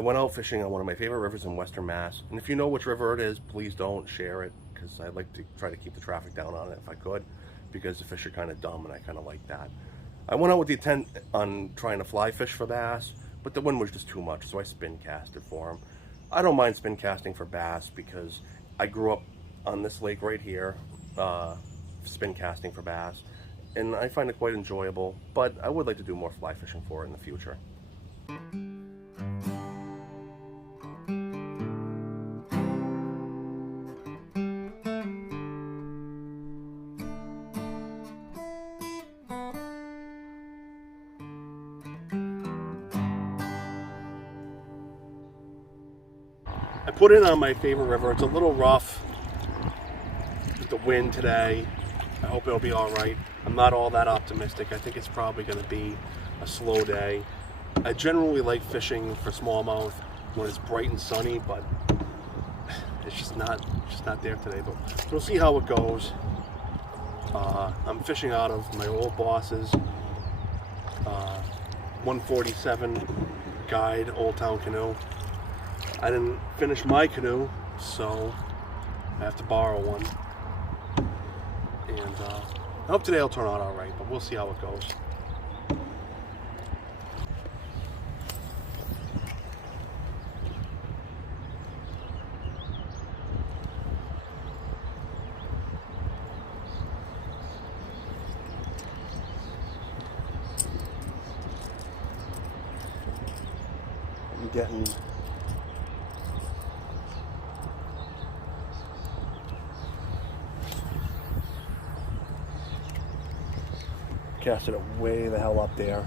I went out fishing on one of my favorite rivers in Western Mass, and if you know which river it is, please don't share it, because I'd like to try to keep the traffic down on it if I could, because the fish are kind of dumb, and I kind of like that. I went out with the intent on trying to fly fish for bass, but the wind was just too much, so I spin casted for them. I don't mind spin casting for bass because I grew up on this lake right here, uh, spin casting for bass, and I find it quite enjoyable, but I would like to do more fly fishing for it in the future. I put it on my favorite river. It's a little rough with the wind today. I hope it'll be all right. I'm not all that optimistic. I think it's probably going to be a slow day. I generally like fishing for smallmouth when it's bright and sunny, but it's just not there today. But we'll see how it goes. I'm fishing out of my old boss's 147 guide Old Town canoe. I didn't finish my canoe, so I have to borrow one. And I hope today will turn out all right, but we'll see how it goes. I'm getting casted it way the hell up there.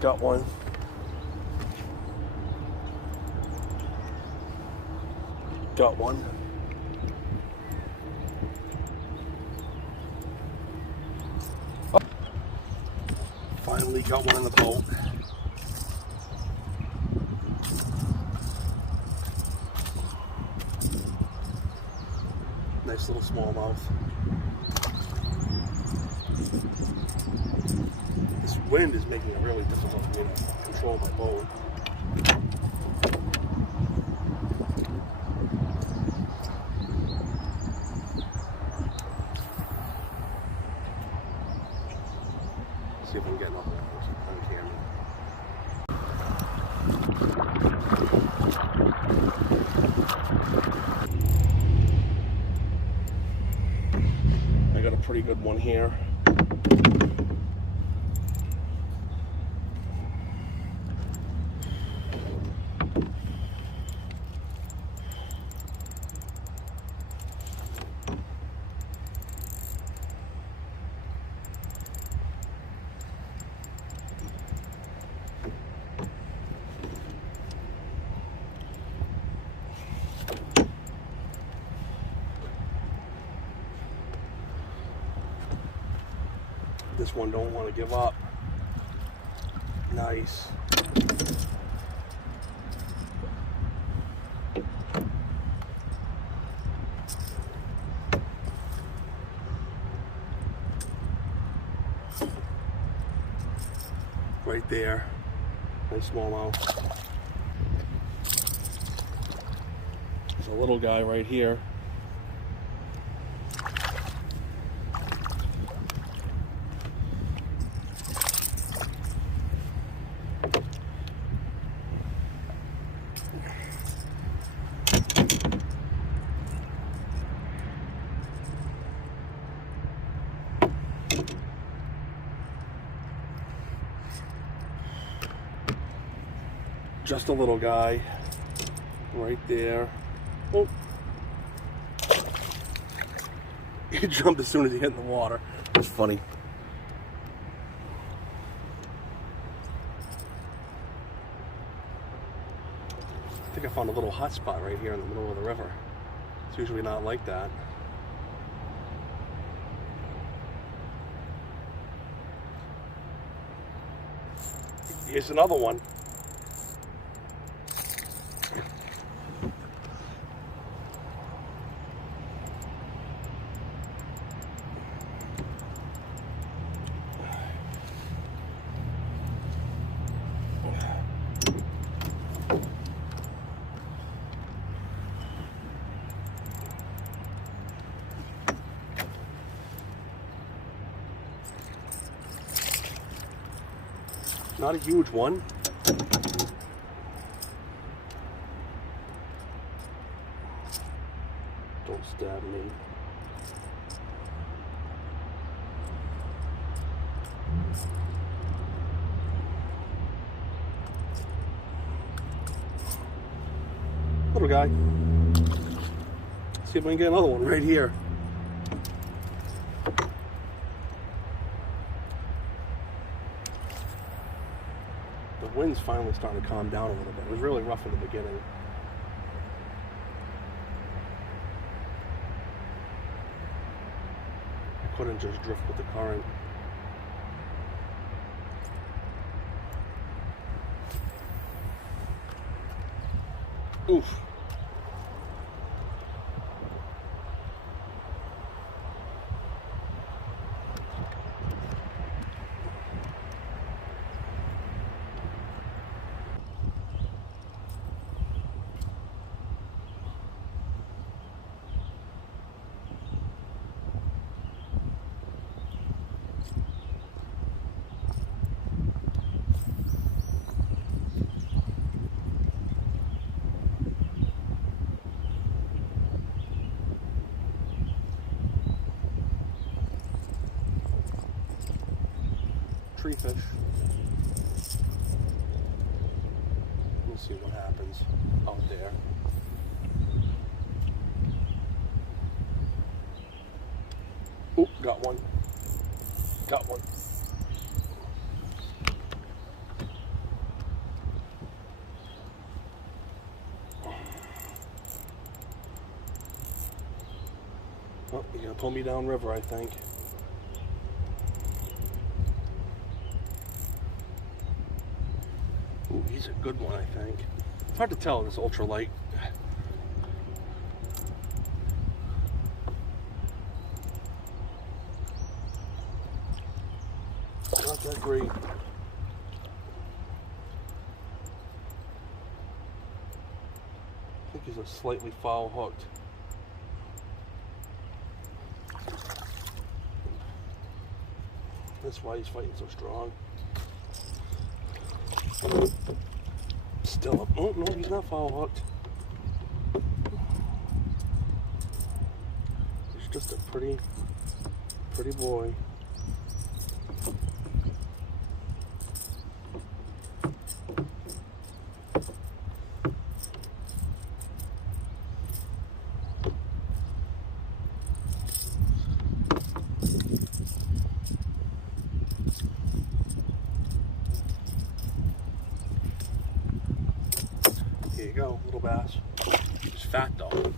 Got one. Got one. Oh. Finally got one in the boat. Nice little smallmouth. This wind is making it really difficult for me to control my boat. See if I can get enough on camera. I got a pretty good one here. This one don't want to give up. Nice. Right there. Nice smallmouth. There's a little guy right here. Just a little guy right there. Oh, he jumped as soon as he hit in the water. It's funny. I think I found a little hot spot right here in the middle of the river. It's usually not like that. Here's another one. Not a huge one. Don't stab me. Little guy. See if I can get another one right here. The wind's finally starting to calm down a little bit. It was really rough in the beginning. I couldn't just drift with the current. Oof. Tree fish. We'll see what happens out there. Oh, got one. Got one. Oh, you're gonna pull me down river, I think. Ooh, he's a good one, I think. It's hard to tell, this ultralight. Not that great. I think he's a slightly foul hooked. That's why he's fighting so strong. Still up. Oh, no, he's not foul hooked. He's just a pretty boy. Here you go, little bass. He's fat though.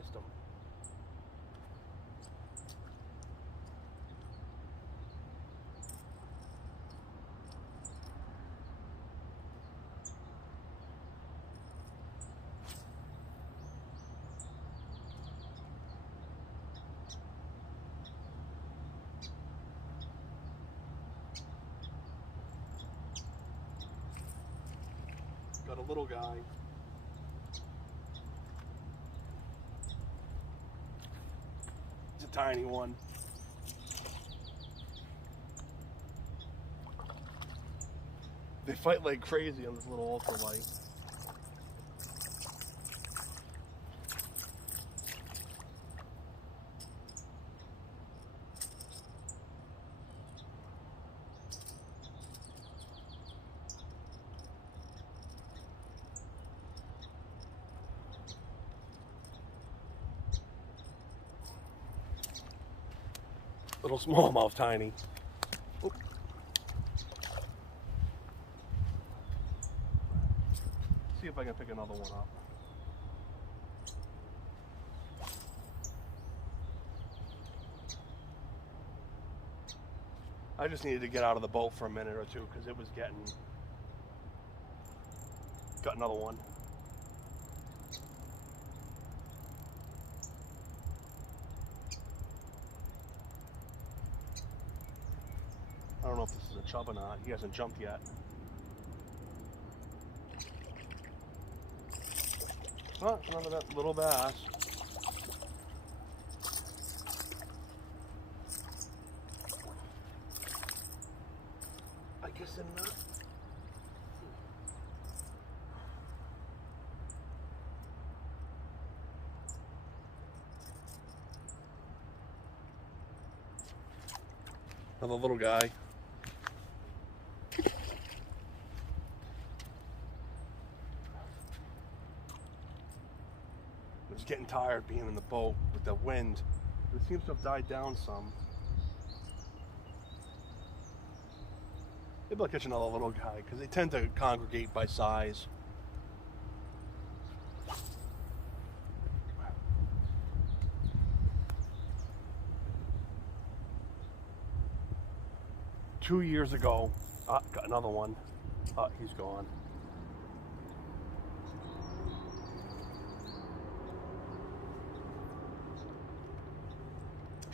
Missed him. Got a little guy. It's a tiny one. They fight like crazy on this little ultralight. Little smallmouth, tiny. Oop. See if I can pick another one up. I just needed to get out of the boat for a minute or two because it was getting... Got another one. I don't know if this is a chub or not. He hasn't jumped yet. Oh, it's another little bass. I guess they're not. Another little guy. I was getting tired being in the boat with the wind. It seems to have died down some. Maybe I'll catch another little guy because they tend to congregate by size. Two years ago, got another one. He's gone.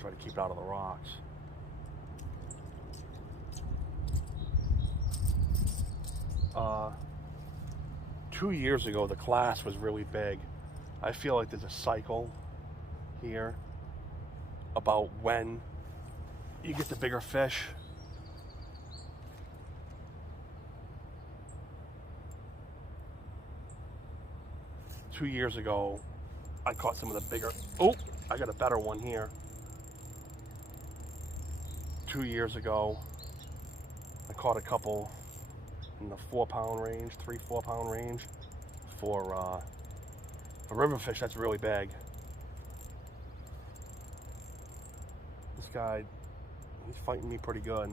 Try to keep it out of the rocks. Uh, 2 years ago, the class was really big. I feel like there's a cycle here about when you get the bigger fish. Two years ago, I caught some of the bigger... Oh, I got a better one here. 2 years ago, I caught a couple in the 4-pound range, 3-4 pound range. For river fish, that's really big. This guy, he's fighting me pretty good.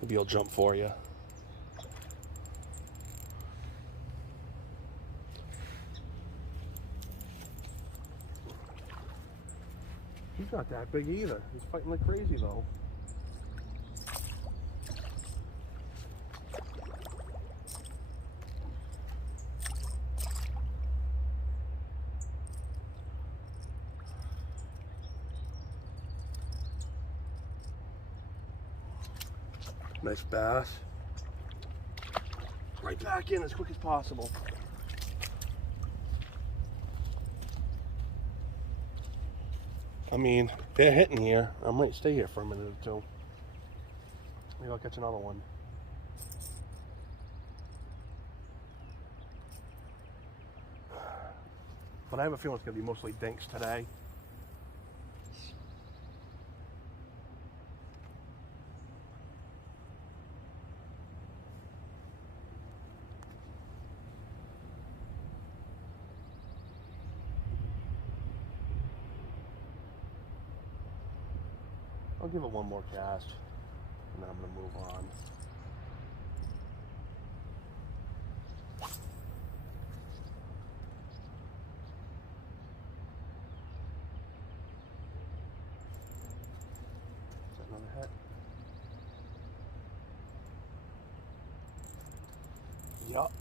Maybe he'll jump for you. He's not that big either. He's fighting like crazy though. Nice bass. Right back in as quick as possible. I mean, they're hitting here. I might stay here for a minute or two. Maybe I'll catch another one. But I have a feeling it's going to be mostly dinks today. I'll give it one more cast, and then I'm going to move on. Yup.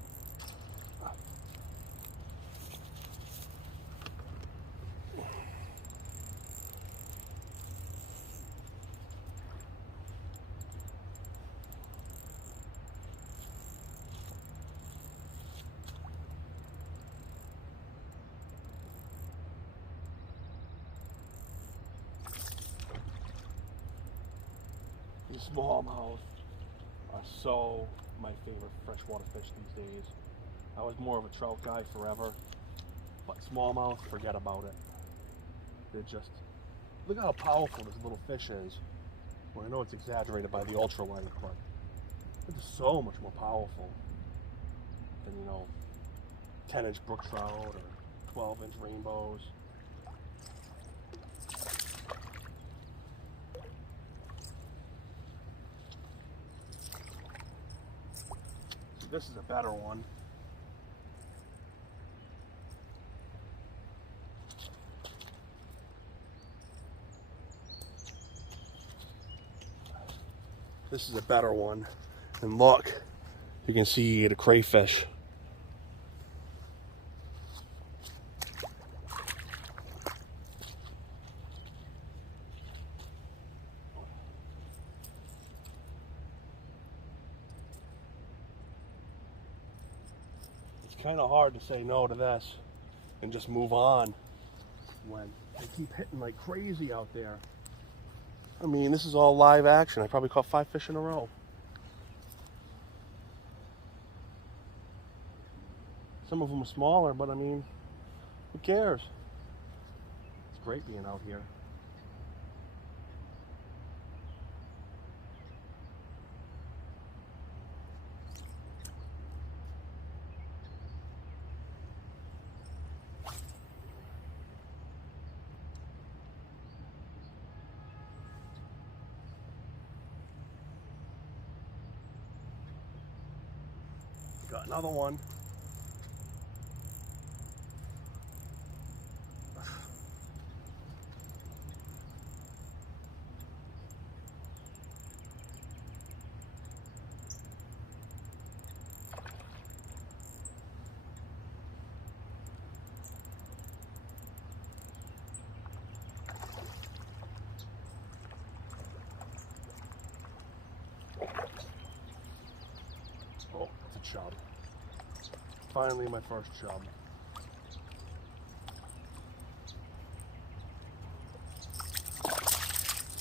These smallmouth are so my favorite freshwater fish these days. I was more of a trout guy forever, but smallmouth, forget about it. They're just, look at how powerful this little fish is. Well, I know it's exaggerated by the ultralight, but it's so much more powerful than, 10-inch brook trout or 12-inch rainbows. This is a better one. This is a better one. And look, you can see the crayfish. It's kind of hard to say no to this and just move on when they keep hitting like crazy out there. I mean, this is all live action. I probably caught 5 fish in a row. Some of them are smaller, but I mean, who cares? It's great being out here. Got another one. Oh, it's a chub. Finally, my first chub.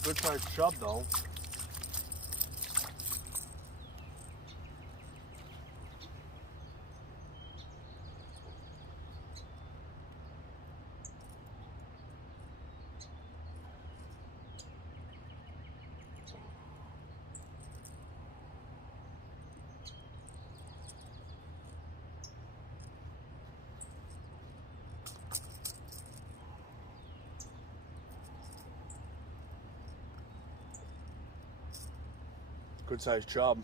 Good sized chub though. Good sized chub.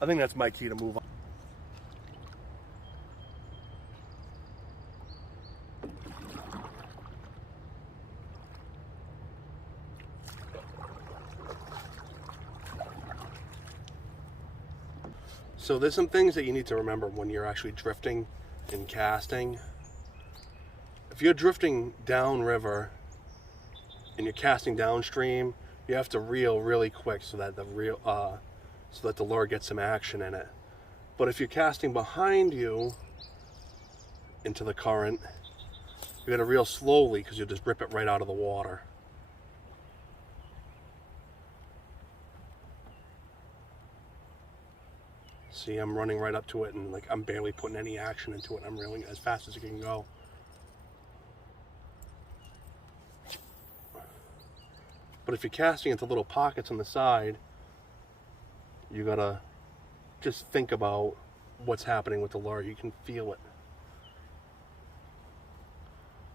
I think that's my key to move on. So there's some things that you need to remember when you're actually drifting and casting. If you're drifting downriver and you're casting downstream, you have to reel really quick so that the lure gets some action in it. But if you're casting behind you into the current, you got to reel slowly because you'll just rip it right out of the water. See, I'm running right up to it and like I'm barely putting any action into it. I'm reeling as fast as it can go. But if you're casting into little pockets on the side, you gotta just think about what's happening with the lure. You can feel it.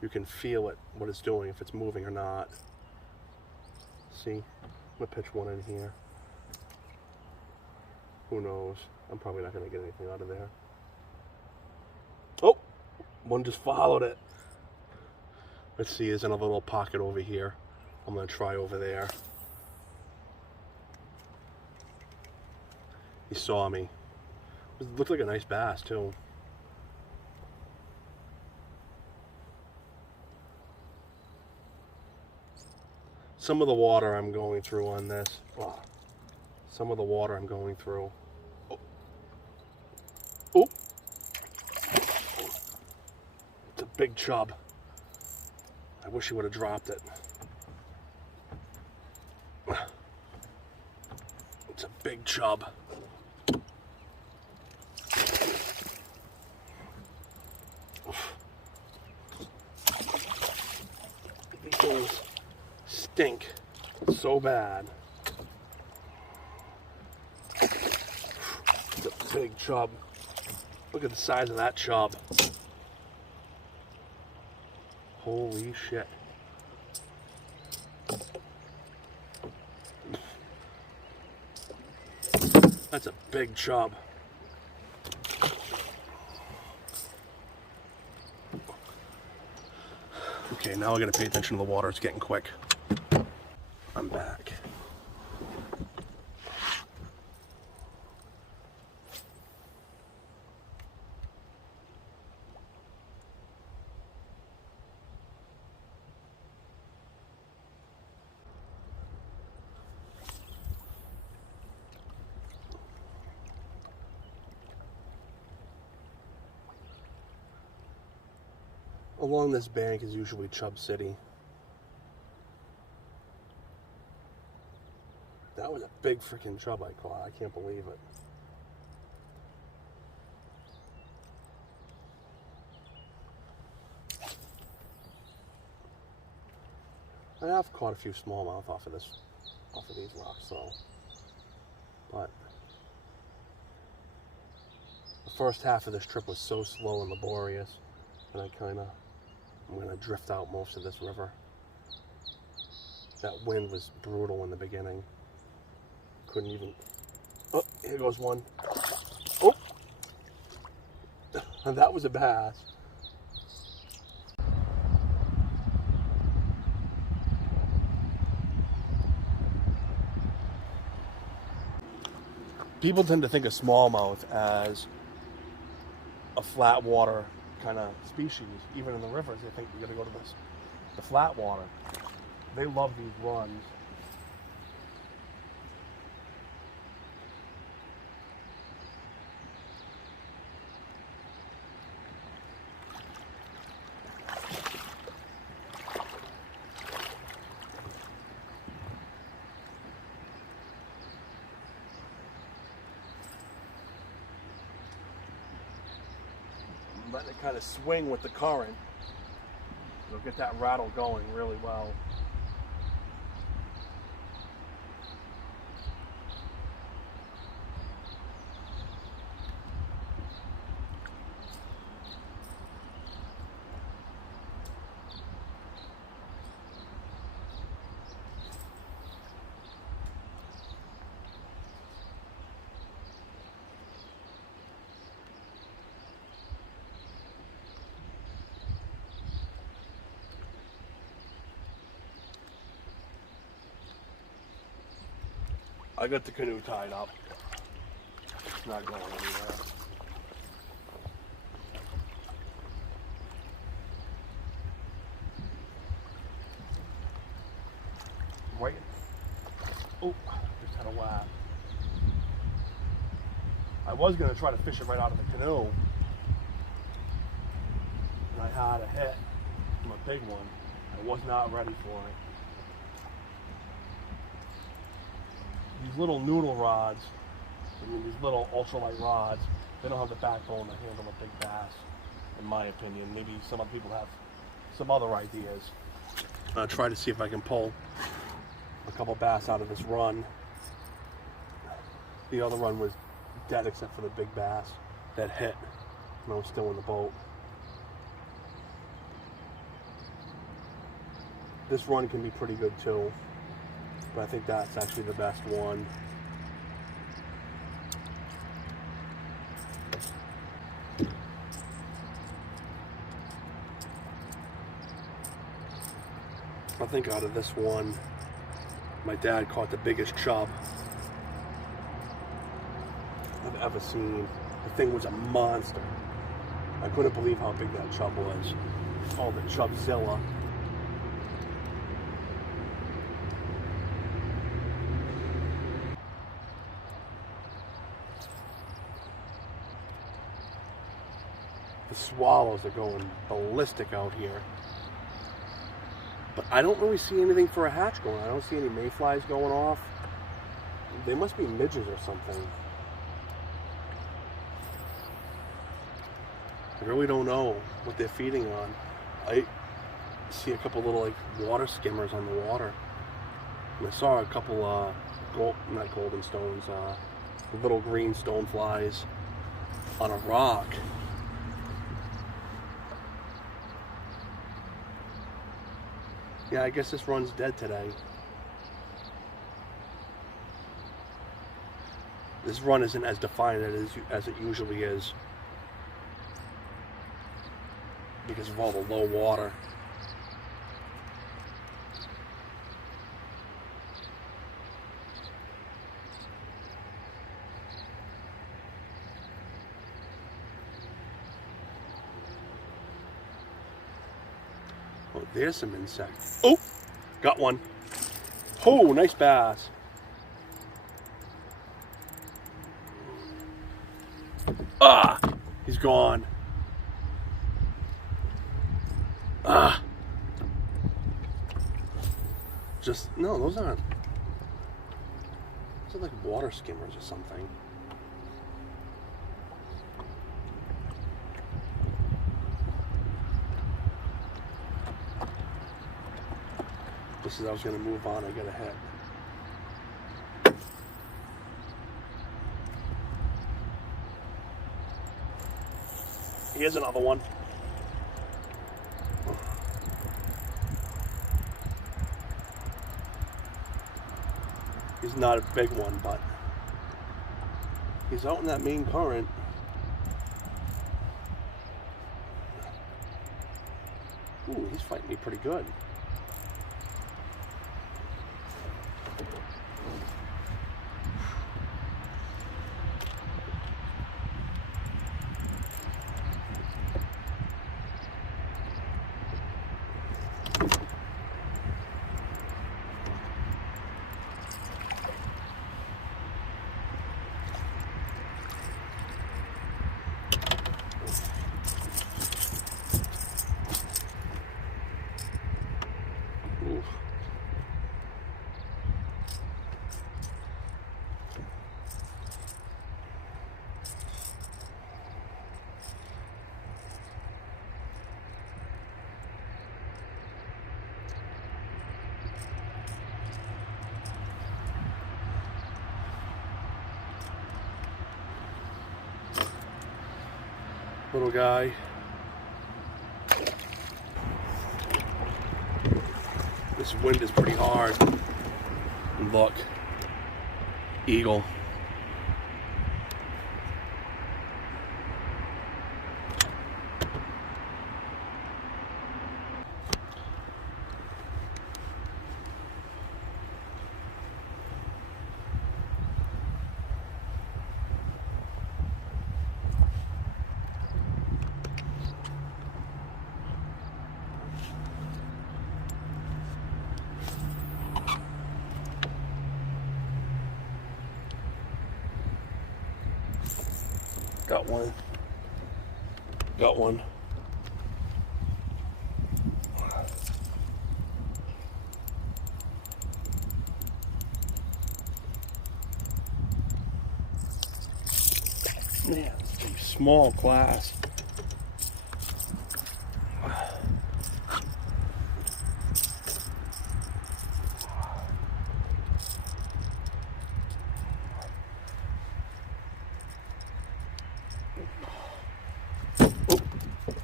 You can feel it, what it's doing, if it's moving or not. See, I'm gonna pitch one in here. Who knows? I'm probably not gonna get anything out of there. Oh, one just followed it. Let's see, there's another little pocket over here. I'm gonna try over there. He saw me. It looked like a nice bass too. Some of the water I'm going through on this. Oh, some of the water I'm going through. Oh. Oh. It's a big chub. I wish he would have dropped it. It's a big chub. These things stink so bad. It's a big chub. Look at the size of that chub. Holy shit. That's a big chub. Okay, now I gotta pay attention to the water. It's getting quick. I'm back. Along this bank is usually Chub City. That was a big freaking chub I caught. I can't believe it. I have caught a few smallmouth off of these rocks, so. But the first half of this trip was so slow and laborious, and I'm gonna drift out most of this river. That wind was brutal in the beginning. Couldn't even. Oh, here goes one. Oh, and that was a bass. People tend to think of smallmouth as a flat water kind of species. Even in the rivers, they think you're gonna go to the flat water. They love these runs. Letting it kind of swing with the current. It'll get that rattle going really well. I got the canoe tied up. It's not going anywhere. Right. Oh, just had a whack. I was going to try to fish it right out of the canoe. And I had a hit from a big one. I was not ready for it. These little noodle rods, these little ultralight rods, they don't have the backbone to handle a big bass, in my opinion. Maybe some other people have some other ideas. I'll try to see if I can pull a couple bass out of this run. The other run was dead except for the big bass that hit when I was still in the boat. This run can be pretty good too. But I think that's actually the best one. I think out of this one, my dad caught the biggest chub I've ever seen. The thing was a monster. I couldn't believe how big that chub was. Called it Chubzilla. The swallows are going ballistic out here. But I don't really see anything for a hatch going on. I don't see any mayflies going off. They must be midges or something. I really don't know what they're feeding on. I see a couple little like water skimmers on the water. And I saw a couple not golden stones, little green stone flies on a rock. Yeah, I guess this run's dead today. This run isn't as defined as it usually is because of all the low water. Oh, there's some insects. Oh, got one. Oh, nice bass. Ah, he's gone. Ah. Just, no, those aren't. Those are like water skimmers or something. Just as I was going to move on, I got a hit. Here's another one. He's not a big one, but he's out in that Maine current. Ooh, he's fighting me pretty good. Little guy. This wind is pretty hard. And look, eagle. Got one. Got one. Man, it's a small class.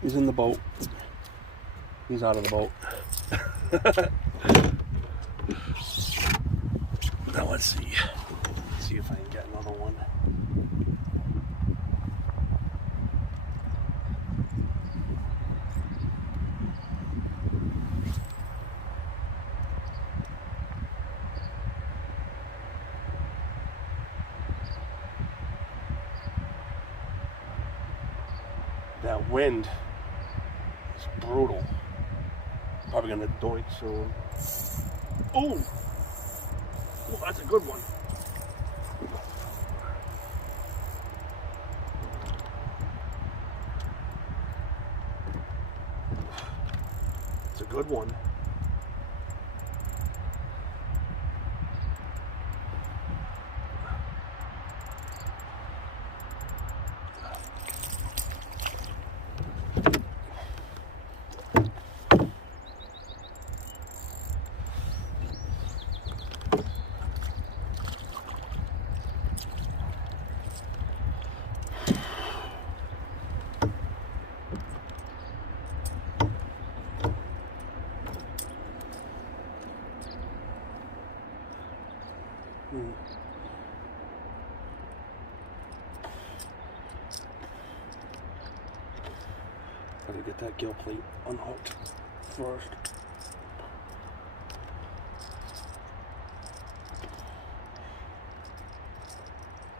He's in the boat. He's out of the boat. Now let's see. Let's see if I can get another one. that wind is brutal. Probably gonna doink soon. Oh, that's a good one. It's a good one. Gotta get that gill plate unhooked first.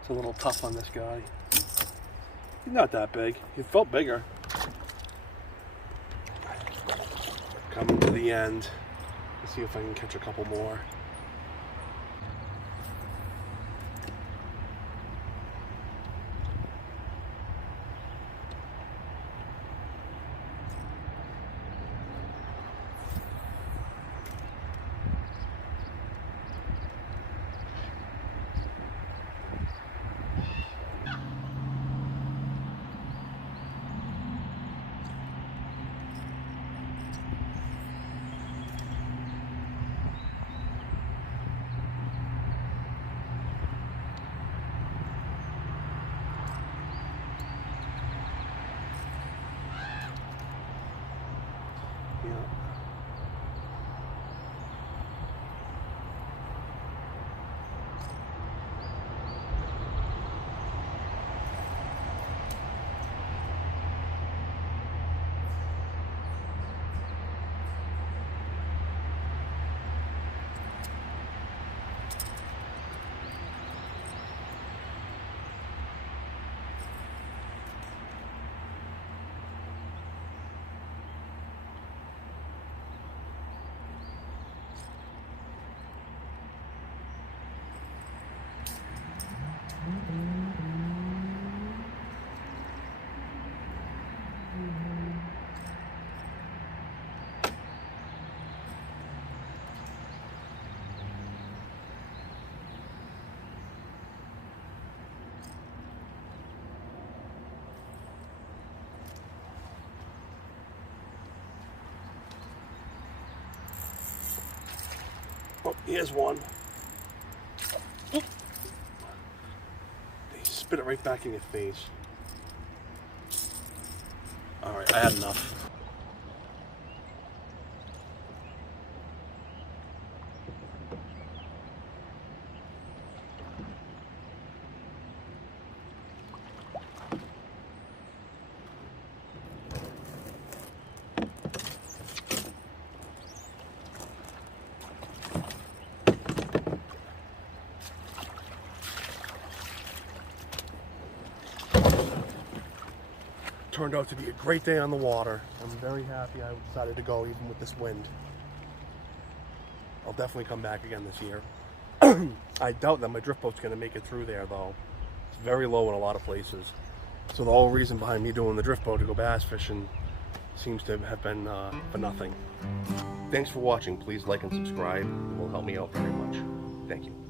It's a little tough on this guy. He's not that big. He felt bigger. Coming to the end. Let's see if I can catch a couple more. Oh, here's one. They spit it right back in your face. Alright, I had enough. Turned out to be a great day on the water. I'm very happy I decided to go even with this wind. I'll definitely come back again this year. I doubt that my drift boat's going to make it through there though. It's very low in a lot of places. So the whole reason behind me doing the drift boat to go bass fishing seems to have been for nothing. Thanks for watching. Please like and subscribe. It will help me out very much. Thank you.